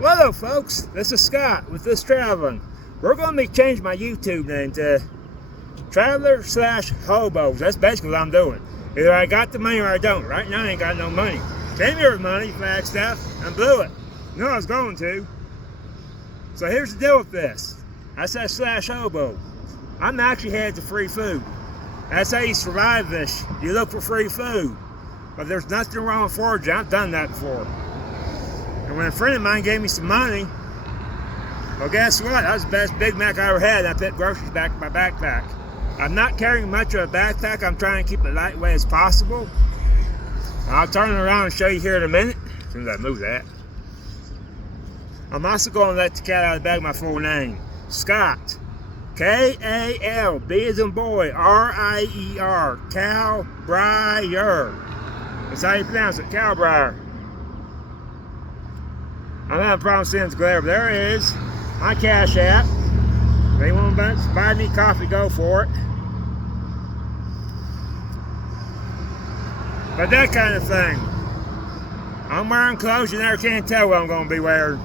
Well, hello folks, this is Scott with This Traveling. We're going to be changing my YouTube name to Traveler/Hobos. That's basically what I'm doing. Either I got the money or I don't. Right now I ain't got no money. Came here with money, fact stuff, and blew it. No, I was going to. So here's the deal with this. I said /hobo. I'm actually headed to free food. That's how you survive this. You look for free food. But there's nothing wrong with foraging. I've done that before. And when a friend of mine gave me some money, well, guess what? That was the best Big Mac I ever had. I put groceries back in my backpack. I'm not carrying much of a backpack. I'm trying to keep it lightweight as possible. I'll turn it around and show you here in a minute, as soon as I move that. I'm also going to let the cat out of the bag my full name. Scott. K-A-L, B as in boy, R-I-E-R, Kalbrier. That's how you pronounce it, Kalbrier. I'm having a problem seeing the glare, but there it is. My Cash App. If anyone wants to buy me coffee, go for it. But that kind of thing. I'm wearing clothes you never can tell what I'm going to be wearing.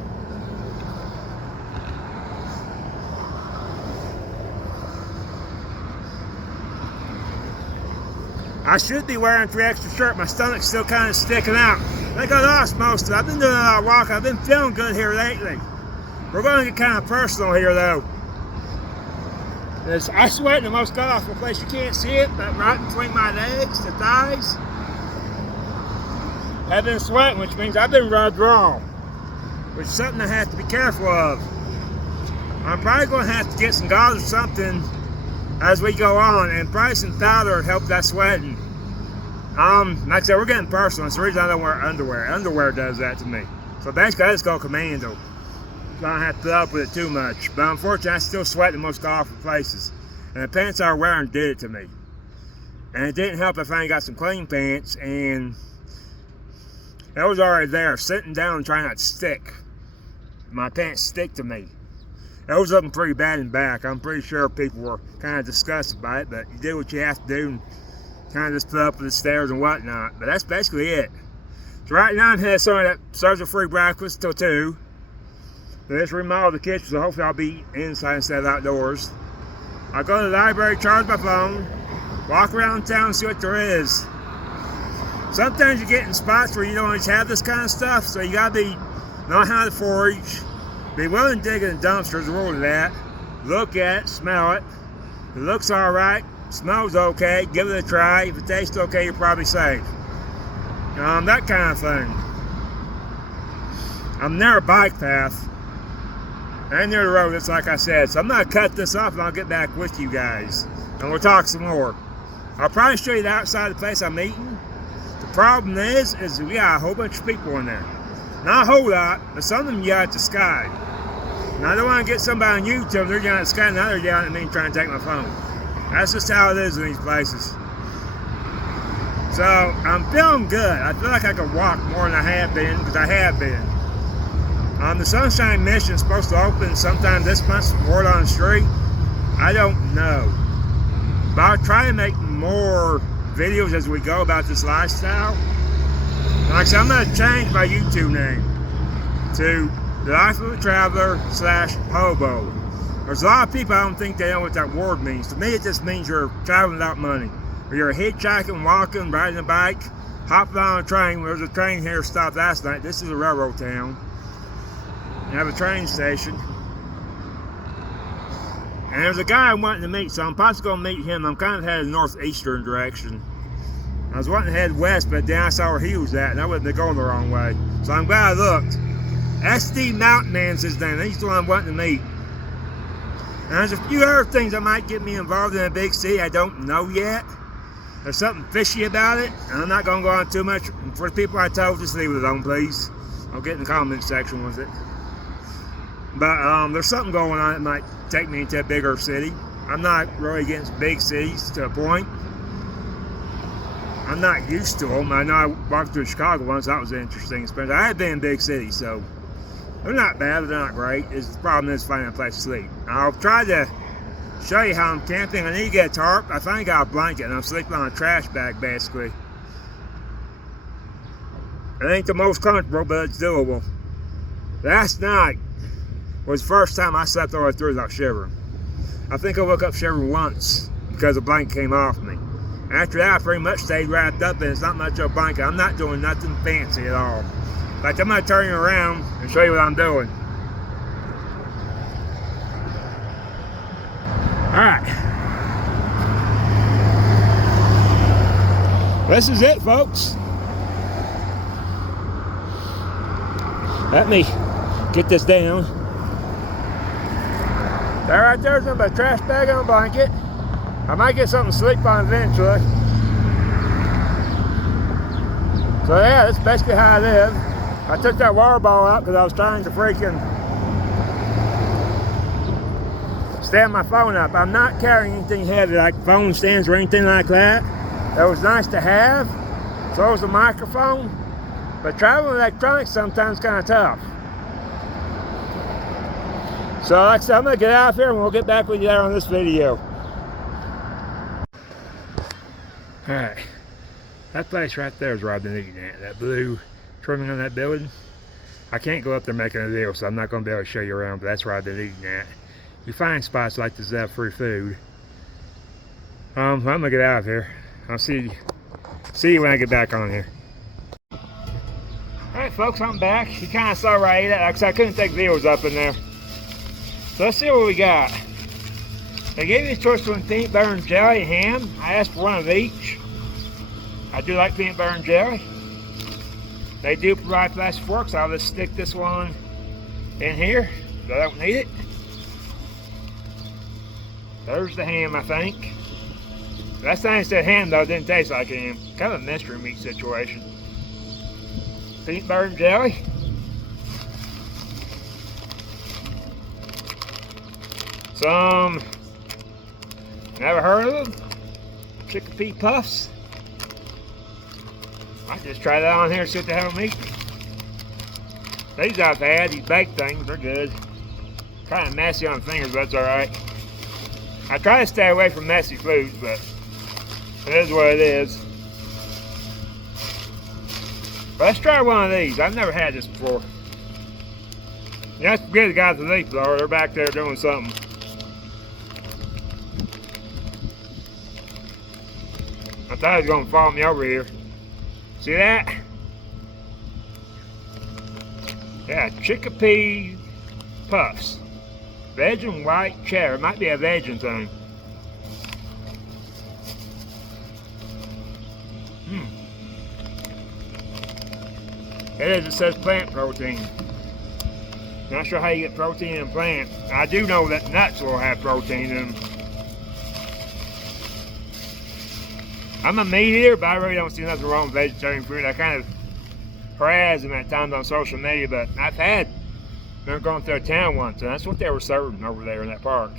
I should be wearing 3 extra shirt. My stomach's still kind of sticking out. I think I lost most of it. I've been doing a lot of walking. I've been feeling good here lately. We're going to get kind of personal here, though. I sweat in the most god-awful place. You can't see it, but right between my legs, the thighs, I've been sweating, which means I've been rubbed raw, which is something I have to be careful of. I'm probably going to have to get some gauze or something as we go on, and probably some powder to help that sweating. Like I said, we're getting personal. It's the reason I don't wear underwear. Underwear does that to me. So basically, I just go commando. So I don't have to put up with it too much. But unfortunately, I still sweat in the most awful places. And the pants I was wearing did it to me. And it didn't help if I ain't got some clean pants, and it was already there, sitting down and trying not to stick. My pants stick to me. It was looking pretty bad in back. I'm pretty sure people were kind of disgusted by it, but you do what you have to do and kind of just put up with the stairs and whatnot. But that's basically it. So right now I'm headed somewhere that serves a free breakfast till 2. They just remodeled the kitchen, so hopefully I'll be inside instead of outdoors. I'll go to the library, charge my phone, walk around town and see what there is. Sometimes you get in spots where you don't always have this kind of stuff, so you gotta know how to forage. Be willing to dig in the dumpsters, rule of that. Look at it, smell it. If it looks alright, smells okay, give it a try. If it tastes okay, you're probably safe. That kind of thing. I'm near a bike path. And near the road, just like I said. So I'm going to cut this off and I'll get back with you guys. And we'll talk some more. I'll probably show you the outside of the place I'm eating. The problem is we got a whole bunch of people in there. Not a whole lot, but some of them yell at the sky. And I don't want to get somebody on YouTube, they're yelling at the sky, and now they're yelling at me trying to take my phone. That's just how it is in these places. So, I'm feeling good. I feel like I can walk more than I have been, because I have been. The Sunshine Mission is supposed to open sometime this month, word on the street. I don't know. But I'll try to make more videos as we go about this lifestyle. Like I said, I'm going to change my YouTube name to The Life of a Traveler/Hobo. There's a lot of people I don't think they know what that word means. To me, it just means you're traveling without money. Or you're hitchhiking, walking, riding a bike, hopping on a train. There's a train here stopped last night. This is a railroad town. You have a train station. And there's a guy I'm wanting to meet, so I'm possibly going to meet him. I'm kind of headed northeastern direction. I was wanting to head west, but then I saw where he was at, and I wouldn't have gone the wrong way. So I'm glad I looked. SD Mountain Man's his name. He's the one I'm wanting to meet. And there's a few other things that might get me involved in a big city I don't know yet. There's something fishy about it, and I'm not going to go on too much. For the people I told, just leave it alone, please. I'll get in the comment section with it. But there's something going on that might take me into a bigger city. I'm not really against big cities to a point. I'm not used to them. I know I walked through Chicago once. That was an interesting experience. I have been in big cities, so they're not bad, but they're not great. The problem is finding a place to sleep. I'll try to show you how I'm camping. I need to get a tarp. I finally got a blanket, and I'm sleeping on a trash bag, basically. It ain't the most comfortable, but it's doable. Last night was the first time I slept all the way through without shivering. I think I woke up shivering once because the blanket came off me. After that, I pretty much stayed wrapped up, and it's not much of a blanket. I'm not doing nothing fancy at all. In fact, I'm going to turn you around and show you what I'm doing. Alright. This is it, folks. Let me get this down. That right there's a trash bag and a blanket. I might get something to sleep on eventually. So yeah, that's basically how I live. I took that water ball out because I was trying to freaking stand my phone up. I'm not carrying anything heavy like phone stands or anything like that. That was nice to have. So was the microphone. But traveling with electronics sometimes kind of tough. So like I said, I'm going to get out of here and we'll get back with you there on this video. Alright. That place right there is where I've been eating at. That blue trimming on that building. I can't go up there making a deal, so I'm not going to be able to show you around, but that's where I've been eating at. You find spots like this that have free food. I'm going to get out of here. I'll see you when I get back on here. Alright folks, I'm back. You kind of saw where I ate at. Like I said, I couldn't take videos up in there. So let's see what we got. They gave me a choice between peanut butter and jelly and ham. I asked for one of each. I do like peanut butter and jelly. They do provide plastic forks. I'll just stick this one in here. I don't need it. There's the ham, I think. Last time I said ham though, it didn't taste like ham. Kind of a mystery meat situation. Peanut butter and jelly. Some, never heard of them, chickpea puffs. Might just try that on here and see what the hell meat. These I've had, these baked things, they're good. Kind of messy on the fingers, but that's alright. I try to stay away from messy foods, but it is what it is. But let's try one of these. I've never had this before. You have to forget the guys with leaf blower, they're back there doing something. I thought he was going to follow me over here. See that? Yeah, chickpea puffs. Veg and white cheddar. It might be a veggie thing. It is, it says plant protein. Not sure how you get protein in plants. I do know that nuts will have protein in them. I'm a meat eater, but I really don't see nothing wrong with vegetarian food. I kind of harass them at times on social media, but I've had them going through a town once, and that's what they were serving over there in that park.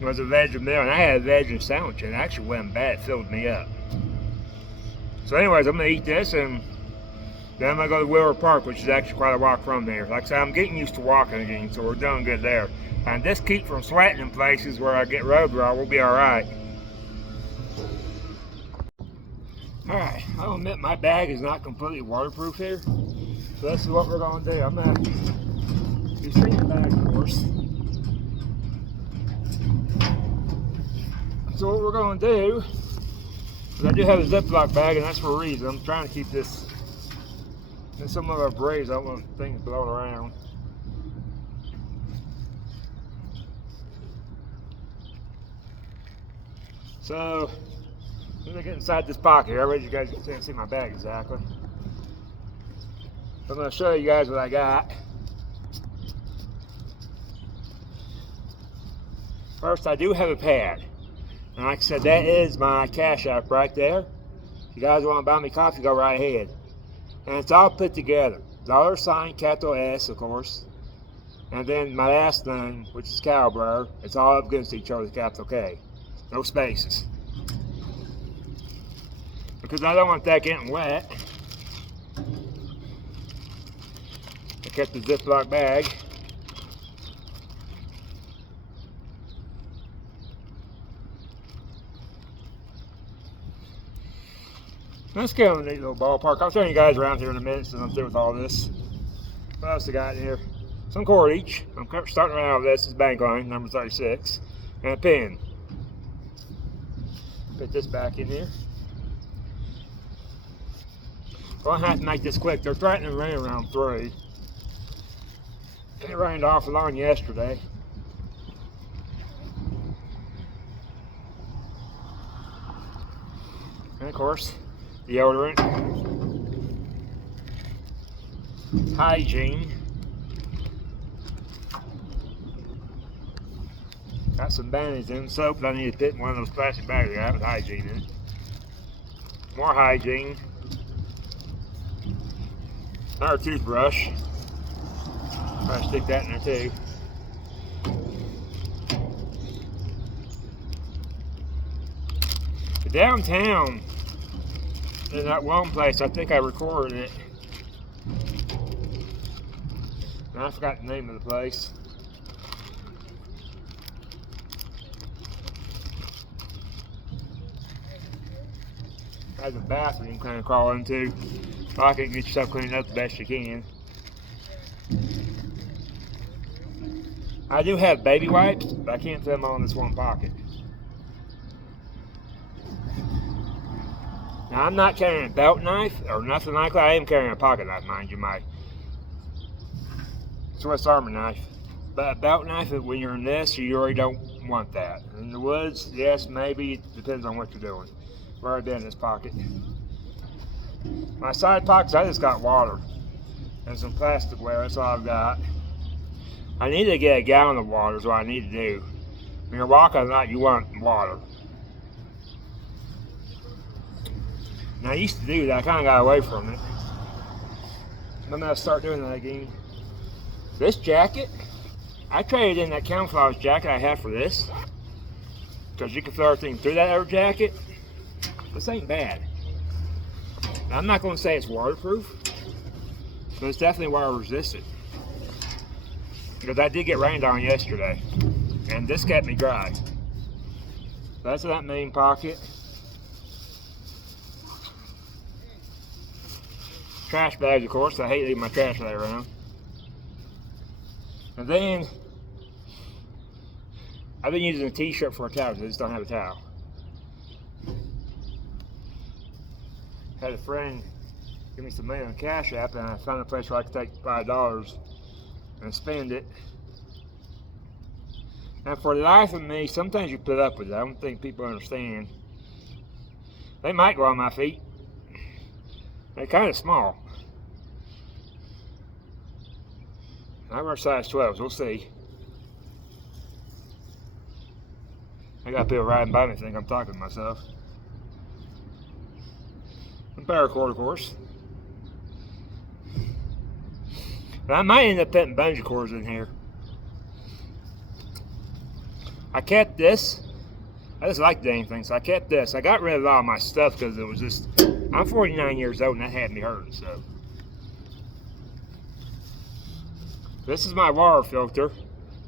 It was a veggie meal, and I had a veggie sandwich, and it actually wasn't bad. It filled me up. So anyways, I'm going to eat this, and then I'm going to go to Wheeler Park, which is actually quite a walk from there. Like I said, I'm getting used to walking again, so we're doing good there. And this keeps from sweating in places where I get road raw, we'll be alright. Alright, I'll admit my bag is not completely waterproof here. So this is what we're going to do. I'm going to, you've seen the bag, of course. So what we're going to do, is I do have a Ziploc bag, and that's for a reason. I'm trying to keep this in some of our braids. I don't want things blowing around. So, I'm going to get inside this pocket here. I read you guys can't see my bag exactly. I'm going to show you guys what I got. First, I do have a pad. And like I said, that is my Cash App right there. If you guys want to buy me coffee, go right ahead. And it's all put together. $, capital S, of course. And then my last name, which is Kalbrier. It's all up against each other, capital K. No spaces. Because I don't want that getting wet. I kept the Ziploc bag. Let's go in a neat little ballpark. I'll show you guys around here in a minute since I'm through with all this. But else I got in here? Some cordage. I'm starting around with this. Is bank line, number 36. And a pin. Put this back in here. Well, I have to make this quick. They're threatening to rain around 3. It rained off and on yesterday. And of course, deodorant, hygiene. Got some bandages in, soap that I need to put in one of those plastic bags I got with hygiene in it. More hygiene. Another toothbrush. Try to stick that in there too. The downtown, in that one place, I think I recorded it. And I forgot the name of the place. Has a bathroom kind of crawl into. Pocket, get yourself cleaned up the best you can. I do have baby wipes, but I can't fit them all in this one pocket. Now I'm not carrying a belt knife or nothing like that. I am carrying a pocket knife, mind you, my Swiss Army knife. But a belt knife, when you're in this, you already don't want that. In the woods, yes, maybe. It depends on what you're doing. I've already been in this pocket. My side pockets, I just got water and some plasticware. That's all I've got. I need to get a gallon of water is what I need to do. When you're walking at night, you want water. Now, I used to do that. I kind of got away from it. I'm going to start doing that again. This jacket, I traded in that camouflage jacket I have for this. Because you can throw everything through that other jacket. This ain't bad. Now, I'm not going to say it's waterproof, but it's definitely water resistant. Because I did get rained on yesterday, and this kept me dry. That's that main pocket. Trash bags, of course. I hate leaving my trash laying around. And then, I've been using a t-shirt for a towel because I just don't have a towel. Had a friend give me some money on Cash App, and I found a place where I could take $5 and spend it. Now, for the life of me, sometimes you put up with it. I don't think people understand. They might go on my feet. They're kind of small. I wear size 12s. We'll see. I got people riding by me think I'm talking to myself. And paracord, of course. But I might end up putting bungee cords in here. I kept this. I just like the dang thing, so I kept this. I got rid of all my stuff because it was just. I'm 49 years old and that had me hurting, so. This is my water filter,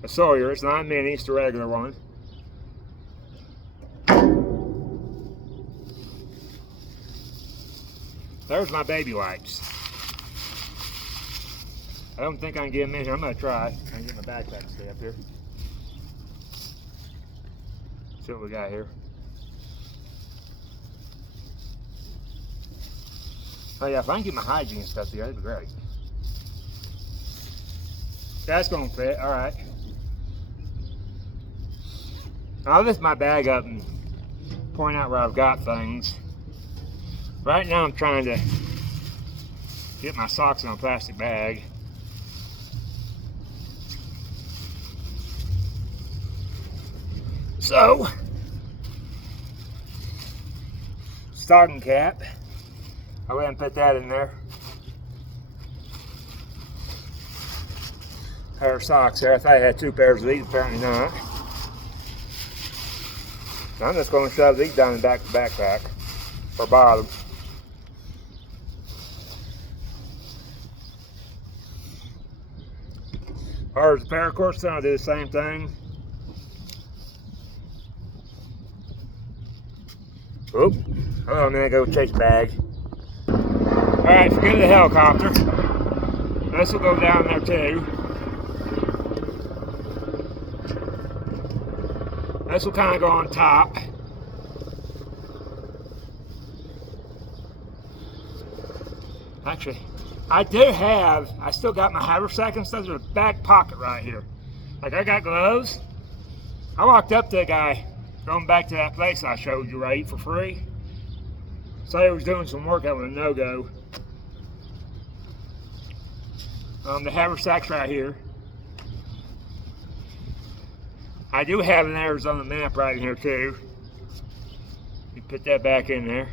a Sawyer. It's not a mini, it's the regular one. There's my baby wipes. I don't think I can get them in here. I'm going to try. I can get my backpack to stay up here. See what we got here. Oh yeah, if I can get my hygiene stuff together, that'd be great. That's going to fit. Alright. I'll lift my bag up and point out where I've got things. Right now I'm trying to get my socks in a plastic bag. So, stocking cap. I went and put that in there. Pair of socks there. I thought I had 2 pairs of these, apparently not. So I'm just going to shove these down in the back of the backpack, or bottom. Or the paracord, I'll do the same thing. Oop. Oh, I'm gonna go chase bag. Alright, forget the helicopter. This will go down there too. This will kind of go on top. Actually, I still got my haversack and stuff in the back pocket right here. Like, I got gloves. I walked up to the guy, going back to that place I showed you, right, for free. So he was doing some work out with a no-go. The haversack's right here. I do have an Arizona map right in here too. You put that back in there.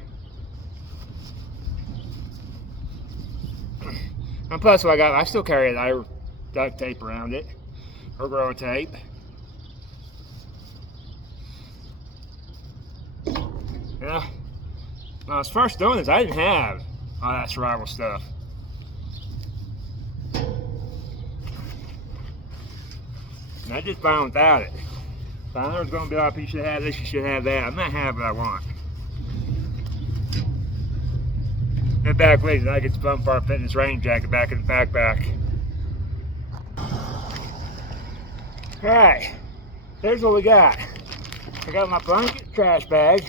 And plus what I still carry that duct tape around it, or grow tape. Yeah. When I was first doing this, I didn't have all that survival stuff. And I just found without it. But I know there's going to be a lot of people, you should have this, you should have that. I'm not having what I want. And back ways, I get the Fun Park Fitness rain jacket back in the backpack. Alright, here's what we got. I got my blanket trash bag.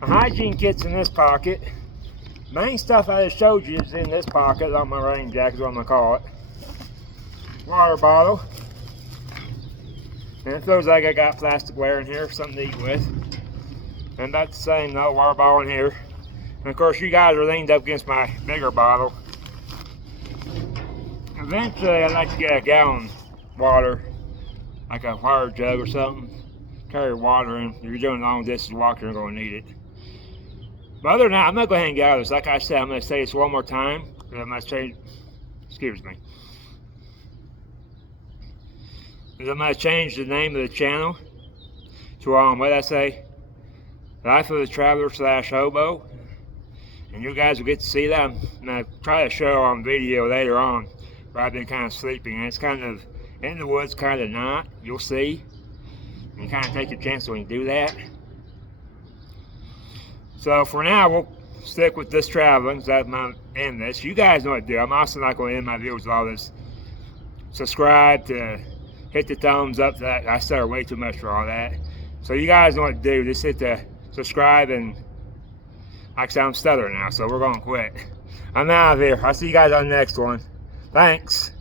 My hygiene kit's in this pocket. Main stuff I just showed you is in this pocket on my rain jacket, is what I'm going to call it. Water bottle. And it feels like I got plasticware in here, something to eat with. And that's the same, no water bottle in here. And of course, you guys are leaned up against my bigger bottle. Eventually, I'd like to get a gallon water, like a water jug or something. Carry water in. If you're doing long distance walking, you're going to need it. But other than that, I'm not going to hang out with this. Like I said, I'm going to say this one more time. I'm going to change. Excuse me. I'm going to change the name of the channel to what did I say? Life of the Traveler / Hobo. And you guys will get to see that. I'm going to try to show on video later on where I've been kind of sleeping. And it's kind of in the woods, kind of not. You'll see. And you kind of take your chance when you do that. So for now, we'll stick with this traveling. So I'm going to end this. You guys know what to do. I'm also not going to end my videos with all this. Subscribe to hit the thumbs up. That I stutter way too much for all that. So you guys know what to do. Just hit the subscribe, and like I said, I'm stuttering now, so we're going to quit. I'm out of here. I'll see you guys on the next one. Thanks.